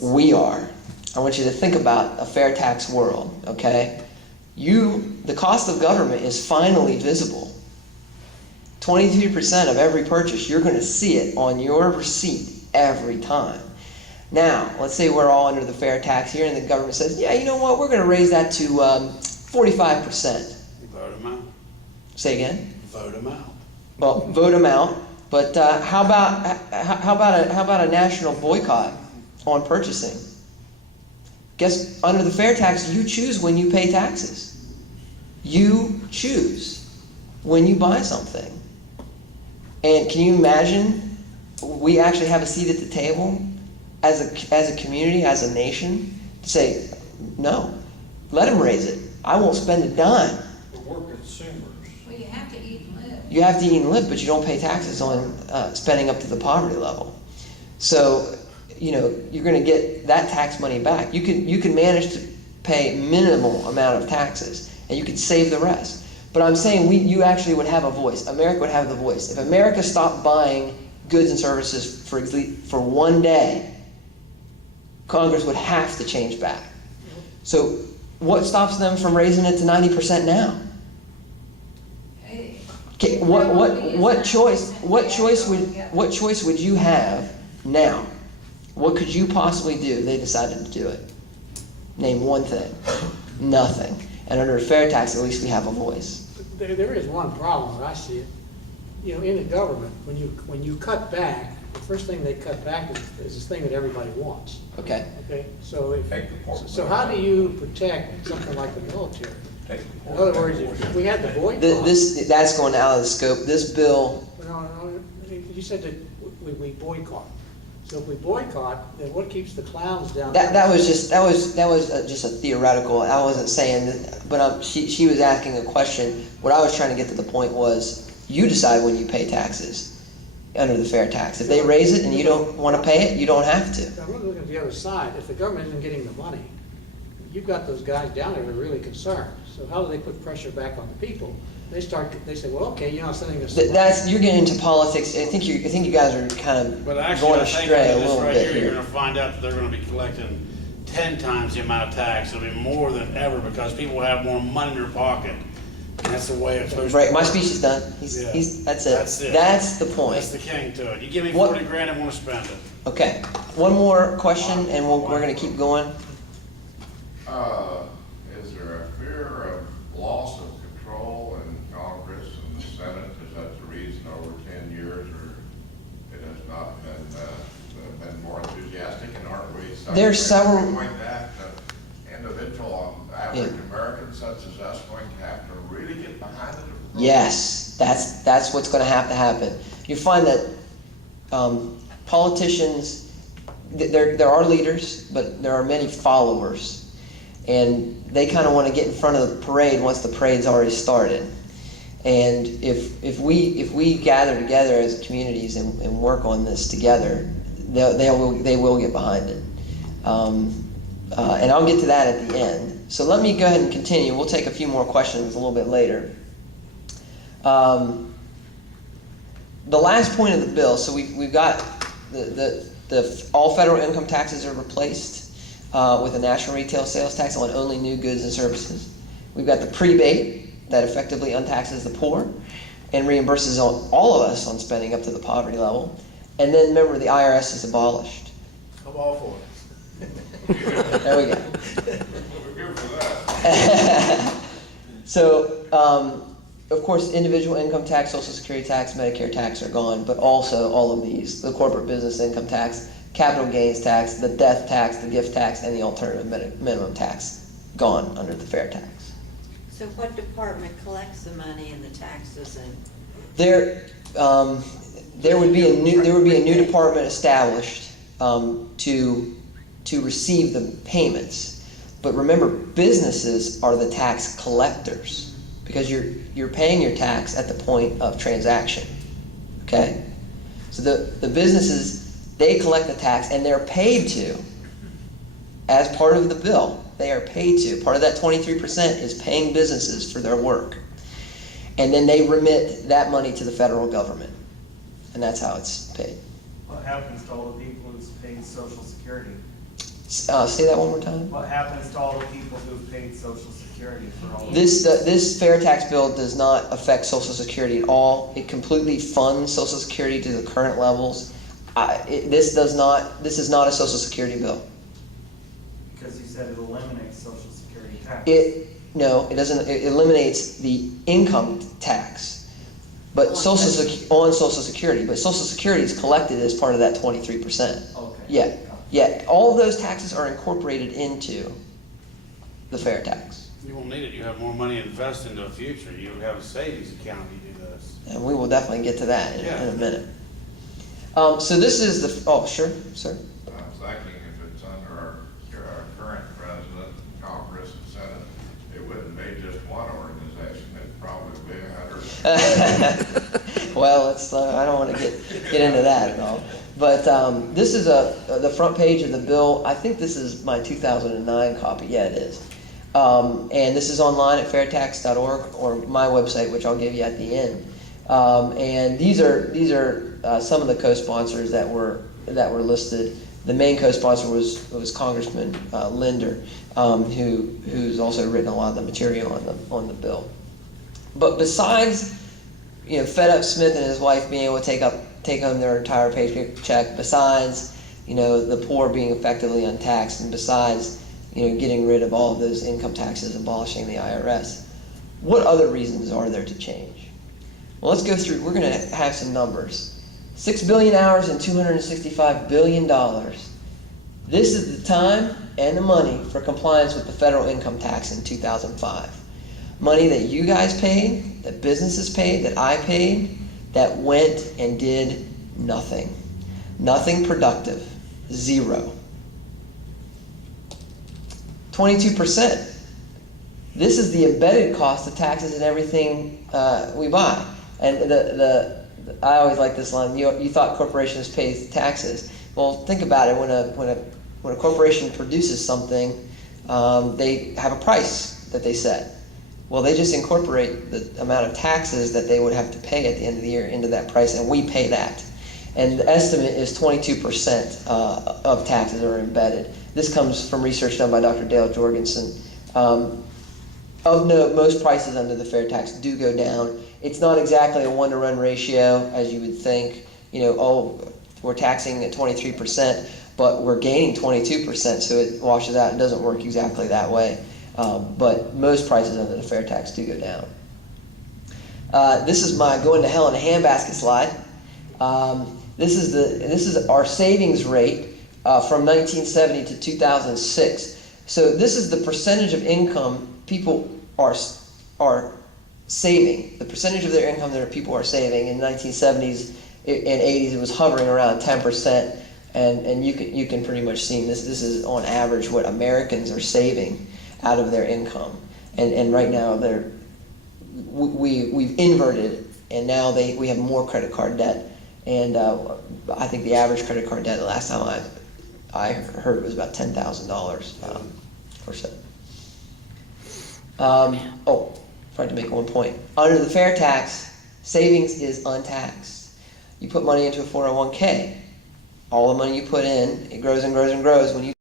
We are. I want you to think about a fair tax world, okay? The cost of government is finally visible. 23% of every purchase, you're going to see it on your receipt every time. Now, let's say we're all under the fair tax here and the government says, yeah, you know what, we're going to raise that to 45%. Vote them out. Say again? Vote them out. Well, vote them out. But how about a national boycott on purchasing? Guess under the fair tax, you choose when you pay taxes. You choose when you buy something. And can you imagine we actually have a seat at the table as a community, as a nation, to say, no, let them raise it. I won't spend a dime. We're consumers. Well, you have to eat and live. You have to eat and live, but you don't pay taxes on spending up to the poverty level. So, you know, you're going to get that tax money back. You can manage to pay minimal amount of taxes, and you could save the rest. But I'm saying you actually would have a voice. America would have the voice. If America stopped buying goods and services for one day, Congress would have to change back. So what stops them from raising it to 90% now? Okay, what choice would you have now? What could you possibly do if they decided to do it? Name one thing. Nothing. And under a fair tax, at least we have a voice. There is one problem, as I see it. You know, in the government, when you cut back, the first thing they cut back is this thing that everybody wants. Okay. Okay. So how do you protect something like the military? In other words, if we had the boycott. That's going out of the scope. This bill. No, you said that we boycott. So if we boycott, then what keeps the clowns down? That was just a theoretical. I wasn't saying that, but she was asking a question. What I was trying to get to the point was, you decide when you pay taxes under the fair tax. If they raise it and you don't want to pay it, you don't have to. I'm looking at the other side. If the government isn't getting the money, you've got those guys down there that are really concerned. So how do they put pressure back on the people? They say, well, okay, you're not sending us. You're getting into politics. I think you guys are kind of going astray a little bit here. You're going to find out that they're going to be collecting 10 times the amount of tax. It'll be more than ever because people have more money in their pocket. And that's the way it's supposed to Right, work. my speech is done. That's it. That's it. That's the point. That's the king to it. You give me 40 grand, I want to spend it. Okay. One more question, and we're going to keep going. Is there a fear of loss of control in Congress and the Senate? Is that the reason over 10 years, or it has not been more enthusiastic? And aren't we? There's several. Going that individual average Americans such as us going to have to really get behind it? Yes, that's what's going to happen. You find that politicians, there are leaders, but there are many followers, and they kind of want to get in front of the parade once the parade's already started. And if we gather together as communities and work on this together, they will get behind it. And I'll get to that at the end. So let me go ahead and continue. We'll take a few more questions a little bit later. The last point of the bill, so we've got the all federal income taxes are replaced with a national retail sales tax on only new goods and services. We've got the prebate that effectively untaxes the poor and reimburses all of us on spending up to the poverty level. And then remember, the IRS is abolished. I'm all for it. There we go. We're good for that. So, of course, individual income tax, Social Security tax, Medicare tax are gone, but also all of these, the corporate business income tax, capital gains tax, the death tax, the gift tax, and the alternative minimum tax, gone under the fair tax. So what department collects the money and the taxes and? There would be a new department established to receive the payments. But remember, businesses are the tax collectors because you're paying your tax at the point of transaction. Okay? So the businesses, they collect the tax and they're paid to as part of the bill. They are paid to. Part of that 23% is paying businesses for their work. And then they remit that money to the federal government. And that's how it's paid. What happens to all the people who's paying Social Security? Say that one more time. What happens to all the people who've paid Social Security for all? This fair tax bill does not affect Social Security at all. It completely funds Social Security to the current levels. This is not a Social Security bill. Because you said it eliminates Social Security tax. No, it doesn't. It eliminates the income tax, but On Social Security. But Social Security is collected as part of that 23%. Okay. Yeah, yeah. All of those taxes are incorporated into the fair tax, You won't need it, you have more money invested into the future, you have a savings account if you do this. and we will definitely get to that in Yeah. a minute. So this is the. Oh, sure, sir. I'm thinking if it's under our current president, Congress, and Senate, it wouldn't be just one organization, it'd probably be 100. Well, it's I don't want to get into that at all. But this is the front page of the bill. I think this is my 2009 copy. Yeah, it is. And this is online at fairtax.org or my website, which I'll give you at the end. And these are some of the co-sponsors that were listed. The main co-sponsor was Congressman Linder, who's also written a lot of the material on the bill. But besides, Fed Up Smith and his wife being able to take home their entire paycheck, besides, the poor being effectively untaxed, and besides, getting rid of all of those income taxes, abolishing the IRS, what other reasons are there to change? Well, let's go through. We're going to have some numbers. 6 billion hours and $265 billion. This is the time and the money for compliance with the federal income tax in 2005. Money that you guys paid, that businesses paid, that I paid, that went and did nothing. Nothing productive. Zero. 22%. This is the embedded cost of taxes and everything we buy. And I always like this line. You thought corporations pay taxes. Well, think about it. When a corporation produces something, they have a price that they set. Well, they just incorporate the amount of taxes that they would have to pay at the end of the year into that price, and we pay that. And the estimate is 22% of taxes are embedded. This comes from research done by Dr. Dale Jorgensen. Of note, most prices under the fair tax do go down. It's not exactly a one-to-one ratio, as you would think. We're taxing at 23%, but we're gaining 22%, so it washes out. It doesn't work exactly that way. But most prices under the fair tax do go down. This is my going to hell in a handbasket slide. This is our savings rate from 1970 to 2006. So this is the percentage of income people are saving. The percentage of their income that people are saving. In the 1970s and 80s, it was hovering around 10%, and you can pretty much see this. This is on average what Americans are saving out of their income, and right now we've inverted, and now we have more credit card debt, and I think the average credit card debt the last time I heard was about $10,000 or so. Tried to make one point. Under the fair tax, savings is untaxed. You put money into a 401k. All the money you put in, it grows and grows and grows. When you